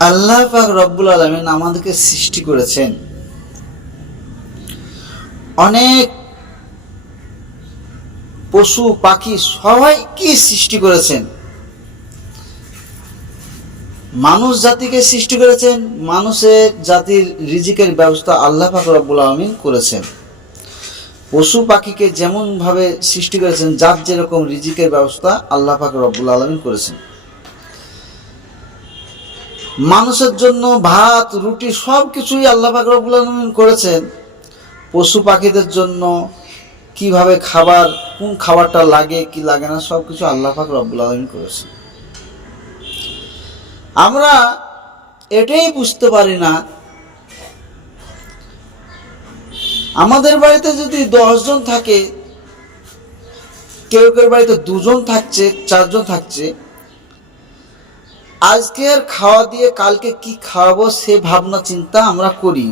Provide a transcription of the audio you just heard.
আল্লাহ পাক রব্বুল আলমিন আমাদেরকে সৃষ্টি করেছেন। অনেক পশু, পাখি সবাইকে সৃষ্টি করেছেন। মানুষ জাতিকে সৃষ্টি করেছেন, মানুষের জাতির রিজিকের ব্যবস্থা আল্লাহ পাক রব্বুল আলমিন করেছেন। পশু, পাখিকে যেমনভাবে সৃষ্টি করেছেন, যার যেরকম রিজিকের ব্যবস্থা আল্লাহ পাক রব্বুল আলমিন করেছেন। মানুষের জন্য ভাত, রুটি সব কিছুই আল্লাহ পাক রব্বুল আলমিন করেছেন। পশু পাখিদের জন্য কীভাবে খাবার, কোন খাবারটা লাগে, কি লাগে না সব কিছু আল্লাহ পাক রব্বুল আলমিন করেছেন। আমরা এটাই বুঝতে পারি না, আমাদের বাড়িতে যদি দশজন থাকে, কেউ কেউ বাড়িতে দুজন থাকছে, চারজন থাকছে আজকের খাওয়া দিয়ে কালকে কি খাওয়াবো সে ভাবনা চিন্তা আমরা করি।